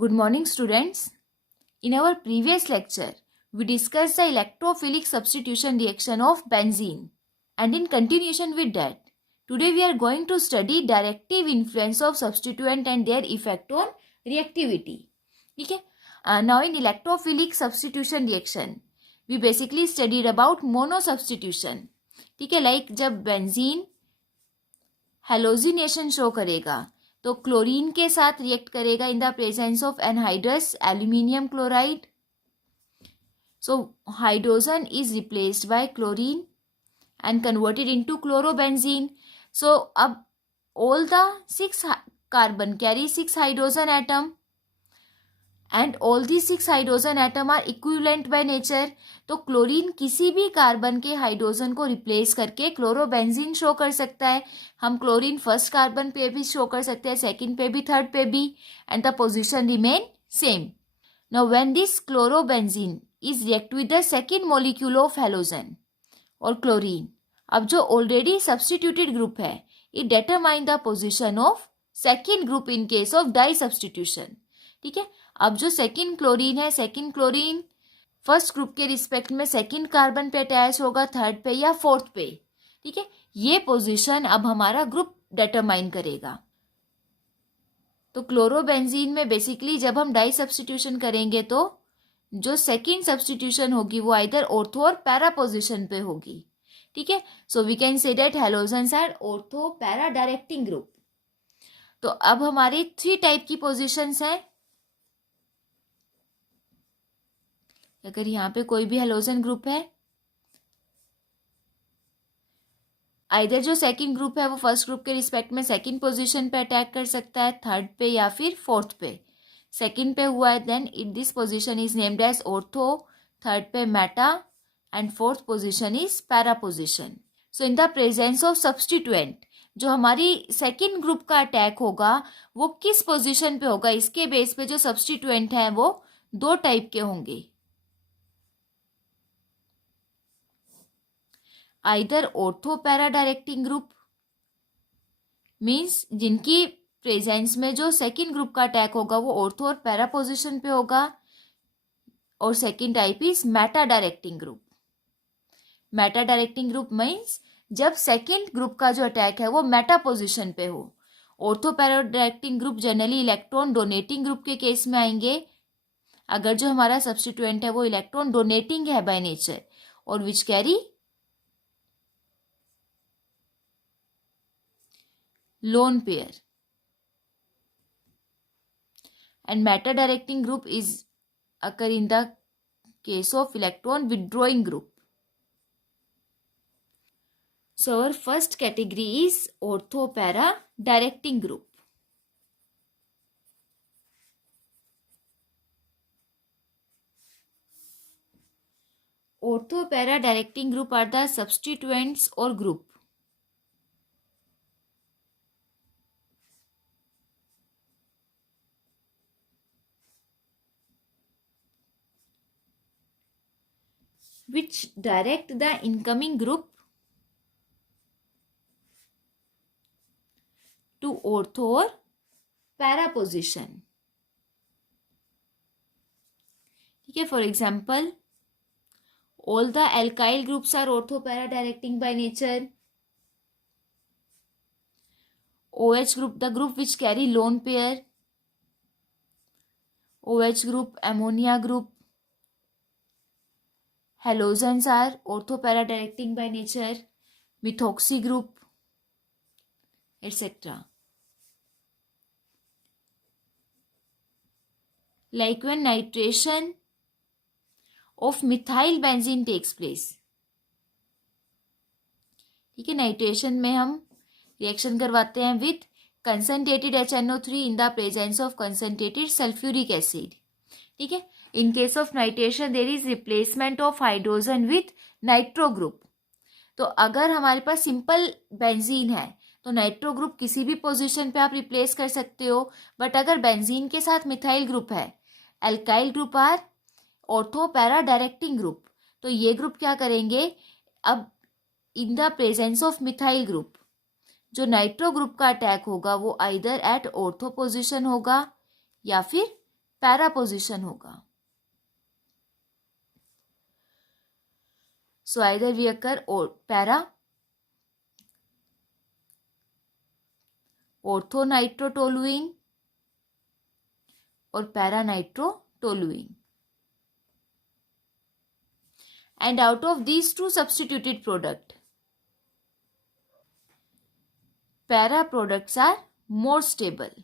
Good morning, students. In our previous lecture, we discussed the electrophilic substitution reaction of benzene. And in continuation with that, today we are going to study directive influence of substituent and their effect on reactivity. Okay? Now in electrophilic substitution reaction, we basically studied about monosubstitution. ठीक है, like जब benzene halogenation show करेगा तो chlorine के साथ react करेगा इन the presence of anhydrous aluminium chloride. So hydrogen is replaced by chlorine and converted into chlorobenzene. So अब all the 6 carbon carry 6 hydrogen atom and all these 6 hydrogen atom are equivalent by nature. तो chlorine किसी भी carbon के hydrogen को replace करके chlorobenzene show कर सकता है. हम क्लोरीन फर्स्ट कार्बन पे भी शो कर सकते हैं, सेकंड पे भी, थर्ड पे भी, and the position remain same. Now when this chlorobenzene is react with the second molecule of halogen और क्लोरीन, अब जो ऑलरेडी सब्सटीट्यूटेड ग्रुप है, it determine the position of second group in case of di substitution. ठीक है, अब जो second chlorine है, second chlorine first group के रिस्पेक्ट में सेकंड कार्बन पे अटैच होगा, थर्ड पे या फोर्थ पे. ठीक है, ये पोजीशन अब हमारा ग्रुप डिटरमाइन करेगा. तो क्लोरोबेंजीन में बेसिकली जब हम डाई सब्सटीट्यूशन करेंगे तो जो सेकंड सब्सटीट्यूशन होगी वो आइदर ऑर्थो और पैरा पोजीशन पे होगी. ठीक है, so we can say that halogens are ortho para directing group. तो अब हमारे 3 टाइप की पोजीशंस हैं. अगर यहाँ पे कोई भी हेलोजन ग्रुप है, आइदर जो सेकंड ग्रुप है वो फर्स्ट ग्रुप के रिस्पेक्ट में सेकंड पोजीशन पे अटैक कर सकता है, थर्ड पे या फिर फोर्थ पे. सेकंड पे हुआ है then it this position is named as ortho, third पे meta and fourth position is para position. So in the presence of substituent जो हमारी सेकंड ग्रुप का अटैक होगा वो किस पोजीशन पे होगा, इसके बेस पे जो सब्सटीट्यूएंट हैं वो 2 टाइप के होंगे. Either ortho para directing group means जिनकी प्रेजेंस में जो सेकंड ग्रुप का अटैक होगा वो ऑर्थो और पैरा पोजीशन पे होगा, और second type is Meta directing group. Meta directing group means जब सेकंड ग्रुप का जो अटैक है वो मेटा पोजीशन पे हो. Ortho para directing group generally electron donating group के केस में आएंगे, अगर जो हमारा सब्सटीट्यूएंट है वो इलेक्ट्रॉन डोनेटिंग है बाय नेचर और which carry lone pair. And meta directing group is occur in the case of electron withdrawing group. So our first category is ortho para directing group. Ortho para directing group are the substituents or group which direct the incoming group to ortho or para position. ठीक है, for example all the alkyl groups are ortho para directing by nature. OH group, the group which carry lone pair. OH group, ammonia group. Halogens are ortho para directing by nature. Methoxy group, etc. Like when nitration of methyl benzene takes place. ठीक है, nitration में हम reaction करवाते हैं with concentrated HNO3 in the presence of concentrated sulphuric acid. ठीक है, in case of nitration there is replacement of hydrogen with nitro group. तो अगर हमारे पास सिंपल बेंजीन है तो नाइट्रो ग्रुप किसी भी पोजीशन पे आप रिप्लेस कर सकते हो, बट अगर बेंजीन के साथ मिथाइल ग्रुप है, alkyl group are ortho para directing group, तो ये ग्रुप क्या करेंगे, अब in the presence of methyl group जो नाइट्रो ग्रुप का अटैक होगा वो आइदर एट ऑर्थो पोजीशन होगा या फिर पैरा पोजिशन होगा. So either we occur or para, orthonitrotoluene or para-nitrotoluene. And out of these two substituted product, para products are more stable.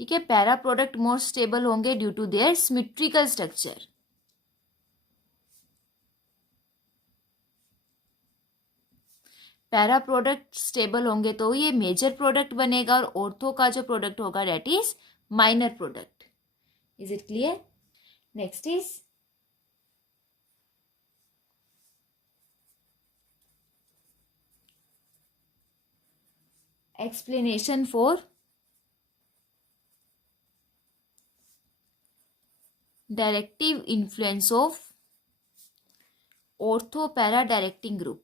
ठीक है, पैरा प्रोडक्ट मोर स्टेबल होंगे due to their symmetrical structure. Para product stable होंगे तो ये major product बनेगा, और ortho का जो प्रोडक्ट होगा that is minor product. Is it clear? Next is explanation for directive influence of ortho para directing group.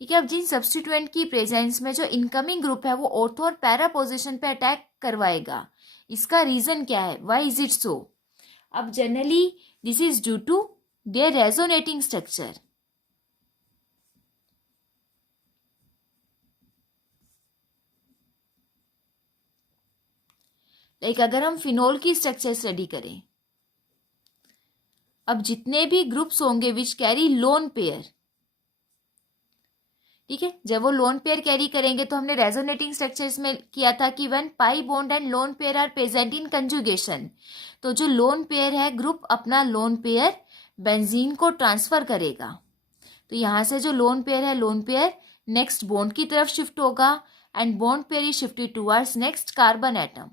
ठीक है, अब जिन सब्स्टिट्यूएंट की प्रेजेंस में जो इनकमिंग ग्रुप है वो ऑर्थो और पैरा पोजीशन पे अटैक करवाएगा, इसका रीजन क्या है? Why is it so? अब generally this is due to their resonating structure. Like अगर हम फिनोल की स्ट्रक्चर स्टडी करें, अब जितने भी ग्रुप्स होंगे विच कैरी लोन पेयर, ठीक है, जब वो लोन पेयर कैरी करेंगे तो हमने रेजोनेटिंग स्ट्रक्चर्स में किया था कि when pi bond and lone pair are present in conjugation, तो जो लोन पेयर है ग्रुप अपना लोन पेयर बेंजीन को ट्रांसफर करेगा. तो यहां से जो लोन पेयर है, लोन पेयर नेक्स्ट बॉन्ड की तरफ शिफ्ट होगा and bond pair is shifted towards next carbon atom.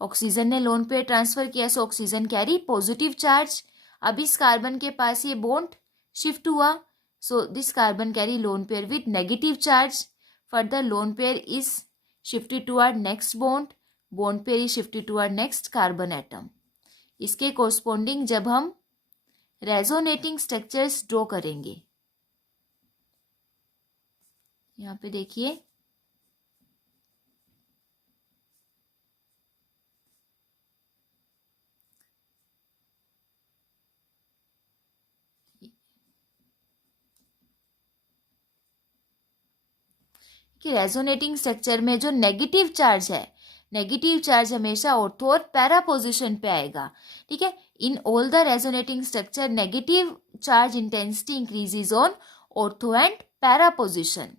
Oxygen ने लोन पेयर ट्रांसफर किया, so oxygen carry positive charge. अब इस कार्बन के पास ये बॉन्ड शिफ्ट हुआ, so this carbon carry lone pair with negative charge. Further lone pair is shifted toward next bond, bond pair is shifted toward next carbon atom. इसके corresponding जब हम resonating structures draw करेंगे, यहाँ पे देखिए कि resonating structure में जो नेगेटिव चार्ज है, नेगेटिव चार्ज हमेशा ऑर्थो और पैरा पोजीशन पे आएगा. ठीक है, in all the resonating structure negative charge intensity increases on ortho and para position.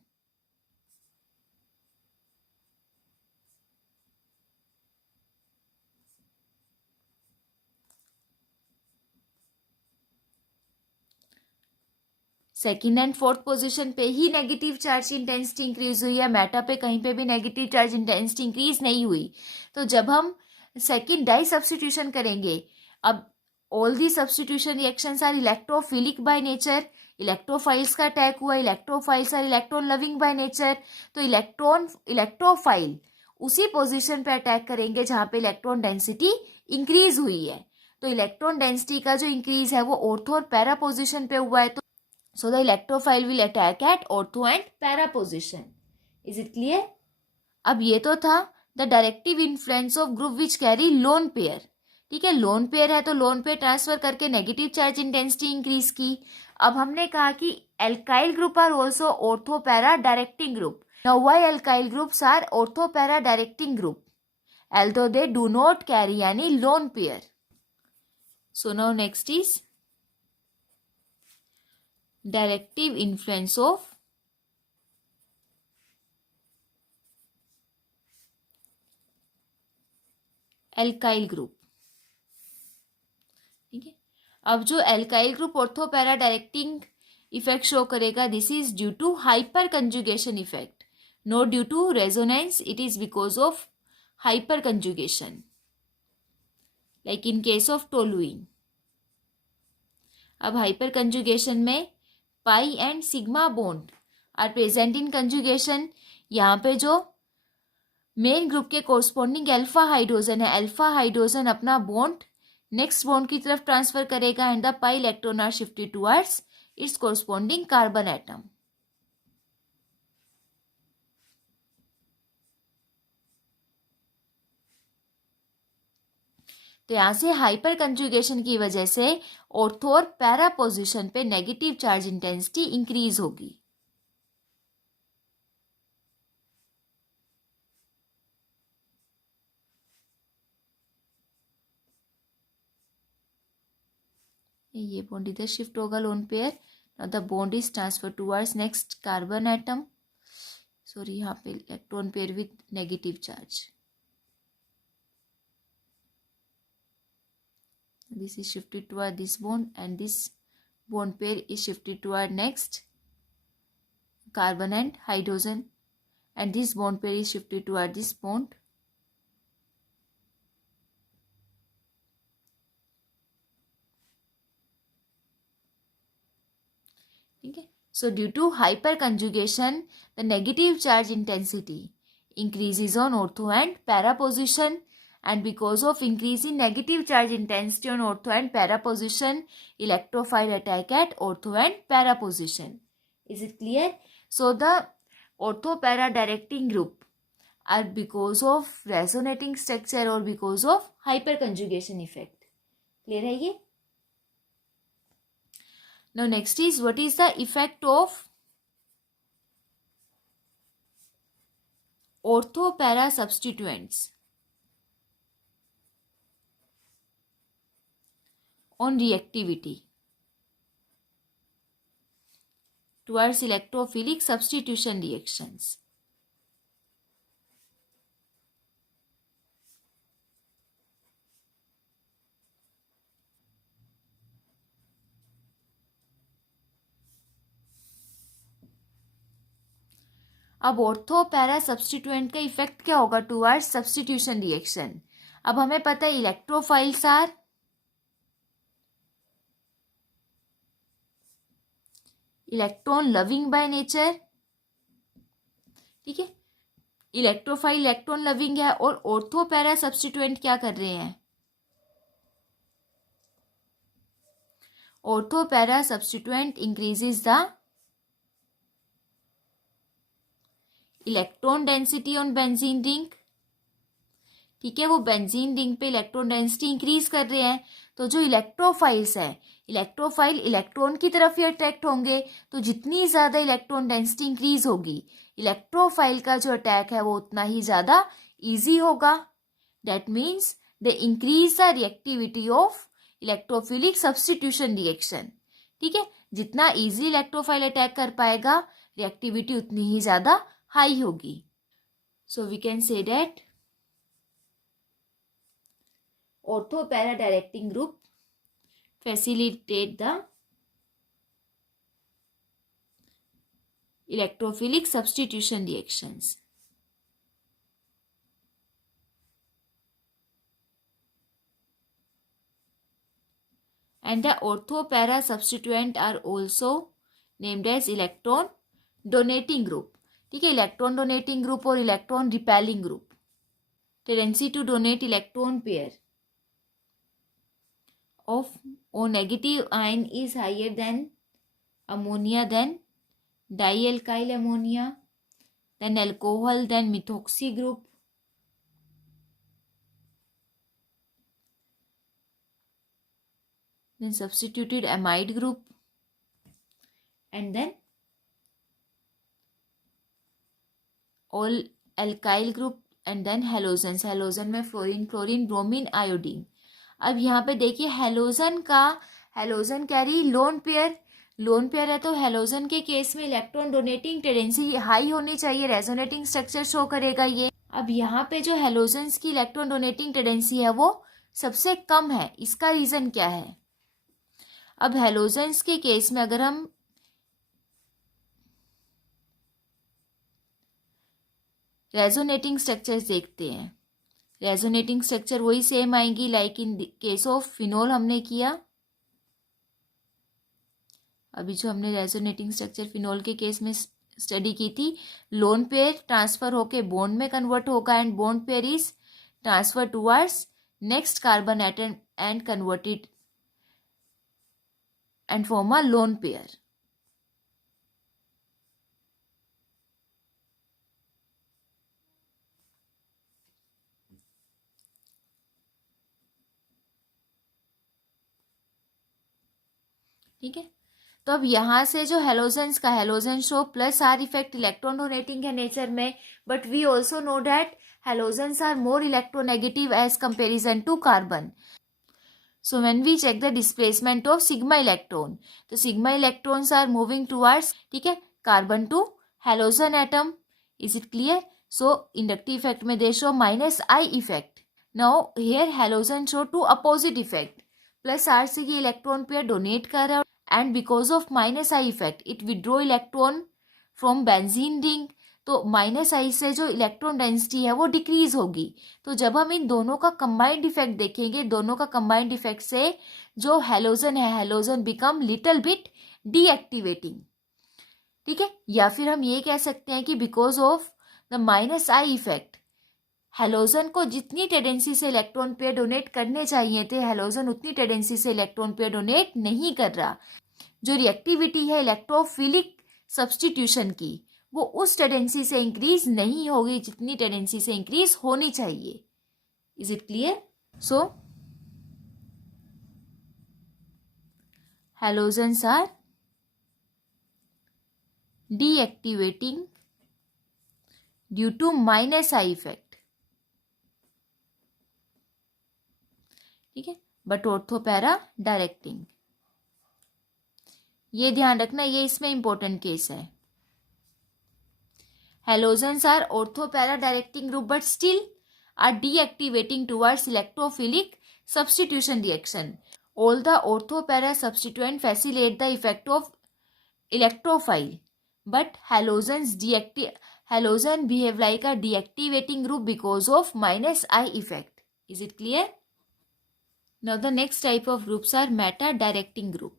Second and fourth position पे ही नेगेटिव चार्ज इंटेंसिटी इंक्रीज हुई है, मेटा पे कहीं पे भी नेगेटिव चार्ज इंटेंसिटी इंक्रीज नहीं हुई. तो जब हम सेकेंड डाई सब्स्टिट्यूशन करेंगे, अब all the substitution reactions are electrophilic by nature, electrophiles का अटैक हुआ, electrophiles are electron loving by nature. तो इलेक्ट्रोफाइल उसी पोजीशन पे अटैक करेंगे जहां पे इलेक्ट्रॉन डेंसिटी इंक्रीज हुई है. तो इलेक्ट्रॉन डेंसिटी का जो इंक्रीज है वो ऑर्थो और पैरा पोजीशन पे हुआ है, तो so the electrophile will attack at ortho and para position. Is it clear? अब ये तो था the directive influence of group which carry lone pair. ठीक है, लोन पेयर है तो लोन पेयर ट्रांसफर करके नेगेटिव चार्ज इंटेंसिटी इंक्रीज की. अब हमने कहा कि alkyl group are also ortho para directing group. Now why alkyl groups are ortho para directing group although they do not carry any lone pair. So now next is directive influence of alkyl group. ठीक है, अब जो alkyl group ortho para directing effect show करेगा, this is due to hyperconjugation effect, not due to resonance. It is because of hyperconjugation, like in case of toluene. अब hyperconjugation में pi and sigma bond are present in conjugation. यहाँ पे जो main group के corresponding alpha hydrogen है, alpha hydrogen अपना bond next bond की तरफ ट्रांसफर करेगा and the pi electron are shifted towards its corresponding carbon atom. तो यहाँ से हाइपर कंजुगेशन की वजह से ऑर्थो और पैरा पोजिशन पे नेगेटिव चार्ज इंटेंसिटी इंक्रीज होगी. ये बॉन्ड इधर शिफ्ट होगा lone pair. Now the bond is transfer towards next carbon atom. Sorry, यहाँ पे electron pair with negative charge. This is shifted toward this bond and this bond pair is shifted toward next carbon and hydrogen, and this bond pair is shifted toward this bond. Okay. So due to hyperconjugation, the negative charge intensity increases on ortho and para position. And because of increase in negative charge intensity on ortho and para position, electrophile attack at ortho and para position. Is it clear? So the ortho para directing group are because of resonating structure or because of hyperconjugation effect. Clear है ये? Now next is, what is the effect of ortho para substituents on reactivity towards electrophilic substitution reactions? अब ortho para substituent का effect क्या होगा towards substitution reaction? अब हमें पता है electrophiles are electron loving by nature. ठीक है, इलेक्ट्रोफाइल इलेक्ट्रॉन लविंग है और ऑर्थो पैरा सब्स्टिट्यूएंट क्या कर रहे हैं? Ortho para substituent increases the electron density on benzene ring. ठीक है, वो बेंजीन रिंग पे इलेक्ट्रॉन डेंसिटी इंक्रीज कर रहे हैं. तो जो इलेक्ट्रोफाइल्स हैं, इलेक्ट्रोफाइल इलेक्ट्रॉन की तरफ ही अट्रैक्ट होंगे. तो जितनी ज़्यादा इलेक्ट्रॉन डेंसिटी इंक्रीज होगी, इलेक्ट्रोफाइल का जो अटैक है वो उतना ही ज़्यादा ईजी होगा. That means they increase the reactivity of electrophilic substitution reaction. ठीक है, जितना ईजी इलेक्ट्रोफाइल अटैक कर पाएगा, रिएक्टिविटी उतनी ही ज़्यादा हाई होगी. So we can say that ortho para directing group facilitate the electrophilic substitution reactions. And the ortho para substituent are also named as electron donating group. ठीक है, electron donating group और electron repelling group. Tendency to donate electron pair of O negative ion is higher than ammonia, then dialkyl ammonia, then alcohol, then methoxy group, then substituted amide group, and then all alkyl group, and then halogens. halogen में fluorine, chlorine, bromine, iodine. अब यहाँ पे देखिए halogen carry loan pair है. तो halogen के case में electron donating tendency high होनी चाहिए, रेजोनेटिंग स्ट्रक्चर शो करेगा ये. अब यहाँ पे जो हेलोजन्स की इलेक्ट्रॉन डोनेटिंग टेंडेंसी है वो सबसे कम है. इसका रीजन क्या है? अब हेलोजन्स के केस में अगर हम रेजोनेटिंग स्ट्रक्चर्स देखते हैं, रेजोनेटिंग स्ट्रक्चर वही सेम आएंगी like in case of phenol हमने किया. अभी जो हमने रेजोनेटिंग स्ट्रक्चर फिनोल के केस में स्टडी की थी, लोन पेयर ट्रांसफर होके बॉन्ड में कन्वर्ट होगा and bond pair is transfer towards next carbon atom and converted and form a lone pair. ठीक है। तो अब यहाँ से जो हेलोजेंस का halogen show plus are effect electron donating है नेचर में, but we also know that halogens are more electronegative as comparison to carbon. So when we check the displacement of sigma electron, तो sigma electrons are moving towards, ठीक है, carbon to halogen atom. Is it clear? So inductive effect में they show minus I effect. Now here halogen show two opposite effect. Plus R से ये electron pair donate कर रहा है and because of minus I effect it withdraw electron from benzene ring. तो minus आई से जो electron density है वो डिक्रीज होगी. तो जब हम इन दोनों का कंबाइंड इफेक्ट देखेंगे, दोनों का कंबाइंड इफेक्ट से जो हेलोजन है, halogen become little bit deactivating. ठीक है, या फिर हम ये कह सकते हैं कि because of the minus I effect halogen को जितनी टेंडेंसी से इलेक्ट्रॉन पेयर डोनेट करने चाहिए थे, हेलोजन उतनी टेंडेंसी से इलेक्ट्रॉन पेयर डोनेट नहीं कर रहा. जो रिएक्टिविटी है इलेक्ट्रोफिलिक सब्सटीट्यूशन की, वो उस टेंडेंसी से इंक्रीज नहीं होगी जितनी टेंडेंसी से इंक्रीज होनी चाहिए. Is it clear? So halogens are deactivating due to minus I effect. ठीक है, बट ऑर्थो पैरा डायरेक्टिंग. ये ध्यान रखना, ये इसमें इंपॉर्टेंट केस है. Halogens are ortho-para directing group but still are deactivating towards electrophilic substitution reaction. All the ortho-para substituent facilitate the effect of electrophile, but halogen behave like a deactivating group because of minus I effect. Is it clear? Now the next type of groups are meta-directing group.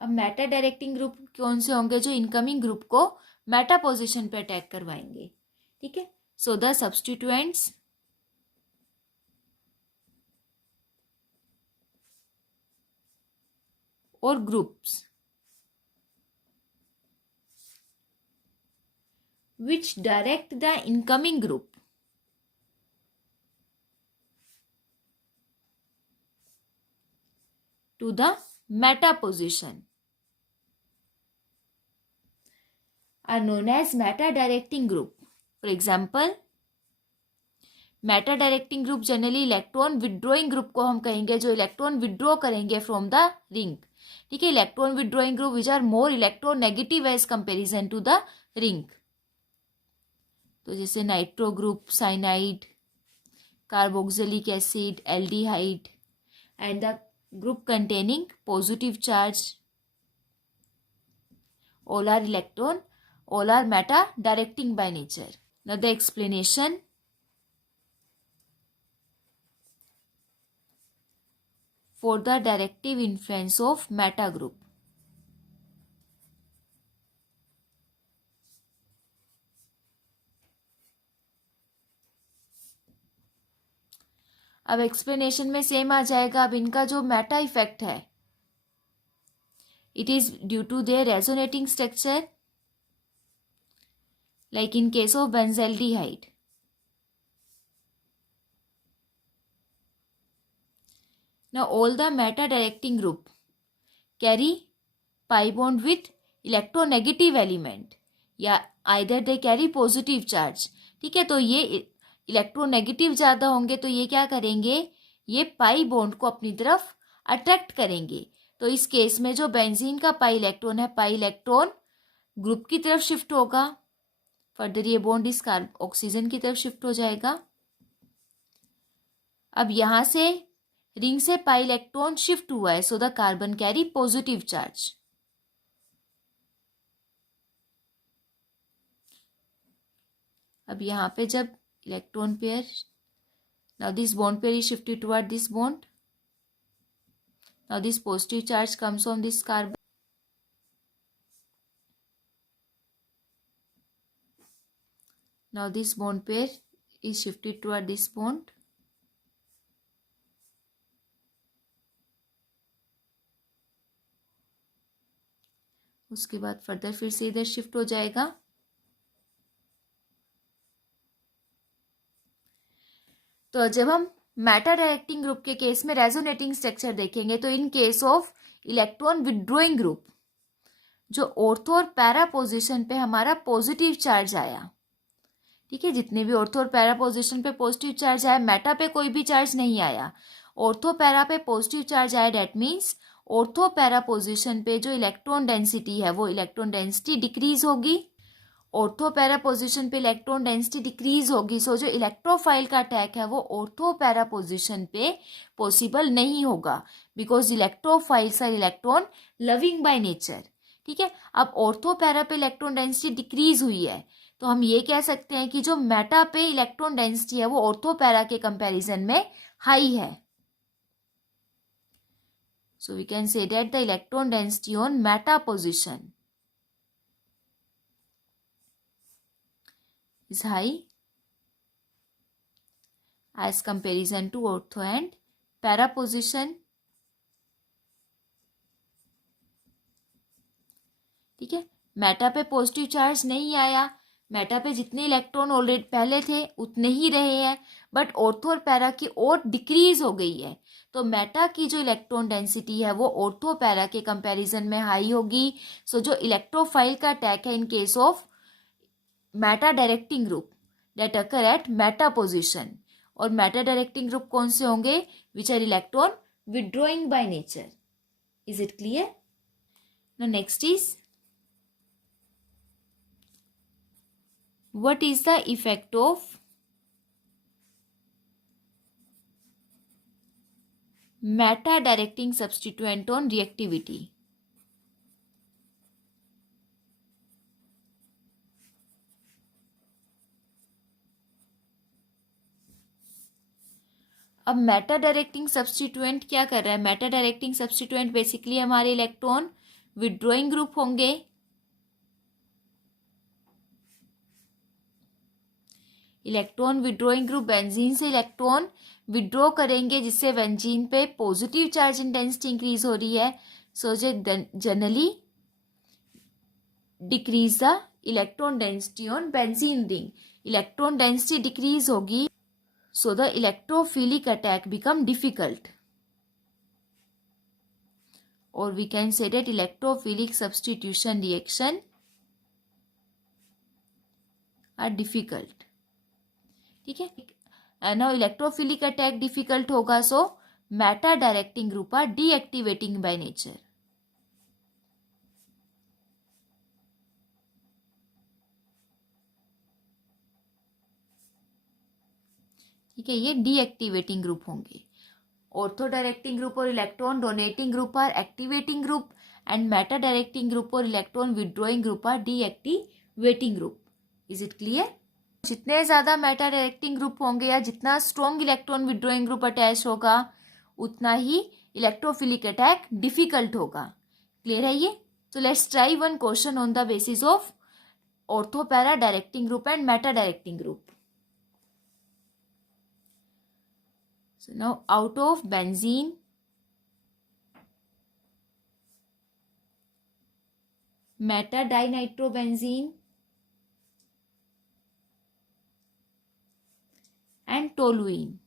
अब Meta directing group कौन से होंगे? जो incoming group को Meta position पे attack करवाएंगे. ठीक है, सो द सब्स्टिट्यूएंट्स और groups which direct the incoming group to the meta position are known as meta directing group. For example, meta directing group generally electron withdrawing group को हम कहेंगे, जो electron withdraw करेंगे from the ring. ठीक है, electron withdrawing group which are more electronegative as comparison to the ring. तो जैसे nitro group, cyanide, carboxylic acid, aldehyde, and the group containing positive charge, all are electron, all are meta directing by nature. Now the explanation. For the directive influence of meta group. अब explanation में same आ जाएगा. अब इनका जो meta effect है, it is due to their resonating structure, like in case of benzaldehyde. Now all the meta directing group carry pi bond with electronegative element, या either they carry positive charge. ठीक है, तो ये electronegative ज़्यादा होंगे तो ये क्या करेंगे, ये पाई बॉन्ड को अपनी तरफ अट्रैक्ट करेंगे. तो इस केस में जो बेंजीन का पाई इलेक्ट्रॉन है, पाई इलेक्ट्रॉन ग्रुप की तरफ शिफ्ट होगा. फर्दर ये बॉन्ड इस ऑक्सीजन की तरफ शिफ्ट हो जाएगा. अब यहाँ से रिंग से पाई इलेक्ट्रॉन शिफ्ट हुआ है, so the carbon carry positive charge. अब यहाँ पे जब electron pair, now this bond pair is shifted toward this bond. Now this positive charge comes on this carbon. Now this bond pair is shifted toward this bond. उसके बाद further फिर से इधर shift हो जाएगा. तो जब हम मेटा डायरेक्टिंग ग्रुप के केस में रेजोनेटिंग स्ट्रक्चर देखेंगे तो इन case of electron withdrawing group जो ऑर्थो और पैरा पोजिशन पे हमारा पॉजिटिव चार्ज आया, ठीक है, जितने भी ऑर्थो और पैरा पोजिशन पे पॉजिटिव चार्ज आया, मेटा पे कोई भी चार्ज नहीं आया, ऑर्थो पैरा पे पॉजिटिव चार्ज आया, that means ortho para position पे जो इलेक्ट्रॉन डेंसिटी है वो इलेक्ट्रॉन डेंसिटी डिक्रीज होगी, ऑर्थो पैरा पोजिशन पे इलेक्ट्रॉन डेंसिटी डिक्रीज होगी, सो जो इलेक्ट्रोफाइल का अटैक है वो ऑर्थो पैरा पोजिशन पे पॉसिबल नहीं होगा because electrophiles are electron loving by nature, ठीक है। अब ऑर्थो पैरा पे इलेक्ट्रॉन डेंसिटी डिक्रीज हुई है तो हम ये कह सकते हैं कि जो मेटा पे इलेक्ट्रॉन डेंसिटी है वो ऑर्थो पैरा के कंपैरिजन में हाई है, so we can say that the electron density on meta position is high as comparison to ortho and para position, ठीक है। मेटा पे पॉजिटिव चार्ज नहीं आया, मेटा पे जितने इलेक्ट्रॉन ऑलरेडी पहले थे उतने ही रहे हैं, बट ऑर्थो और पैरा की और डिक्रीज हो गई है, तो मेटा की जो इलेक्ट्रॉन डेंसिटी है वो ऑर्थो पैरा के कंपैरिजन में हाई होगी, सो जो इलेक्ट्रोफाइल का अटैक है in case of meta directing group that occur at meta position, और मेटा डायरेक्टिंग ग्रुप कौन से होंगे, which are electron withdrawing by nature. Is it clear? Now next is what is the effect of meta directing substituent on reactivity? अब Meta directing substituent क्या कर रहा है, Meta directing substituent basically हमारे electron withdrawing group होंगे, electron withdrawing group benzene से electron withdraw करेंगे जिससे बेंजीन पे पॉजिटिव चार्ज इंटेंसिटी इंक्रीज हो रही है, so generally decrease the electron density on benzene ring, electron density decrease होगी, so the electrophilic attack become difficult, और we can say that electrophilic substitution reaction are difficult, ठीक है। Now electrophilic attack difficult होगा, so meta directing group are deactivating by nature, ठीक है, ये deactivating group होंगे। Ortho directing group और electron donating group are activating group and meta directing group और electron withdrawing group are deactivating group. Is it clear? जितने ज़्यादा meta directing group होंगे या जितना strong electron withdrawing group attach होगा उतना ही इलेक्ट्रोफिलिक अटैक डिफिकल्ट होगा। क्लियर है ये? तो let's try one question on the basis of ortho para directing group and meta directing group. So now out of benzene, meta dinitrobenzene and toluene,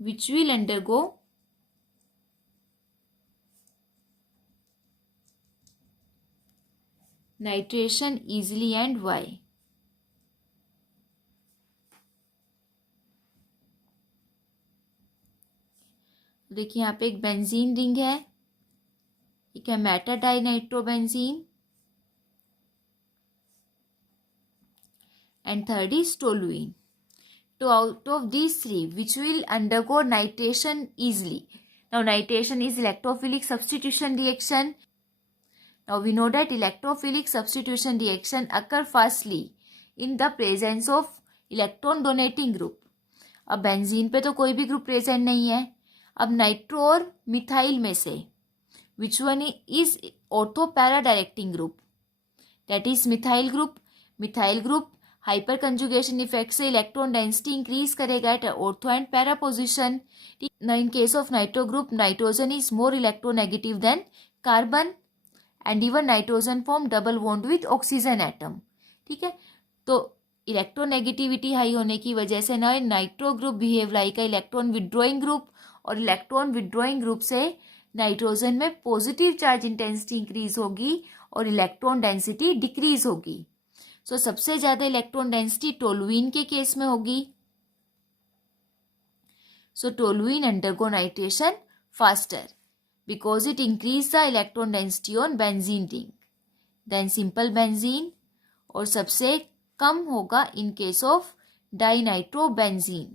which will undergo nitration easily and why? देखिए यहाँ पे एक benzene ring है, ठीक है, meta dinitrobenzene and third is toluene. तो out of these three which will undergo nitration easily? Now nitration is electrophilic substitution reaction. Now we know that electrophilic substitution reaction occur firstly in the presence of electron donating group. अब benzene पे तो कोई भी group present नहीं है. अब nitro और methyl में से which one is ortho para directing group? That is methyl group. Methyl group hyperconjugation effect से इलेक्ट्रॉन डेंसिटी इंक्रीज करेगा at ortho and para position. In case of nitro group nitrogen is more electronegative than carbon and even nitrogen form double bond with oxygen atom. ठीक है, तो electronegativity high होने की वजह से nitro group behave like electron withdrawing group, और electron withdrawing group से nitrogen में पॉजिटिव चार्ज इंटेंसिटी इंक्रीज होगी और इलेक्ट्रॉन डेंसिटी डिक्रीज होगी। सो सबसे ज्यादा इलेक्ट्रॉन डेंसिटी टोलुइन के केस में होगी। So toluene undergo nitration faster because it increase the electron density on benzene ring then simple benzene, और सबसे कम होगा in case of dinitrobenzene,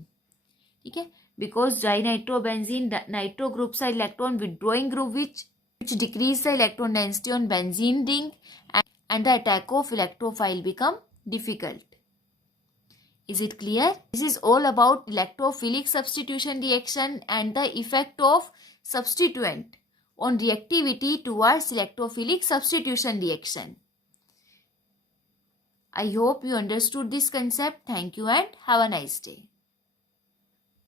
ठीक है, because dinitrobenzene nitro groups are electron withdrawing group which decrease the electron density on benzene ring and the attack of electrophile become difficult. Is it clear? This is all about electrophilic substitution reaction and the effect of substituent on reactivity towards electrophilic substitution reaction. I hope you understood this concept. Thank you and have a nice day.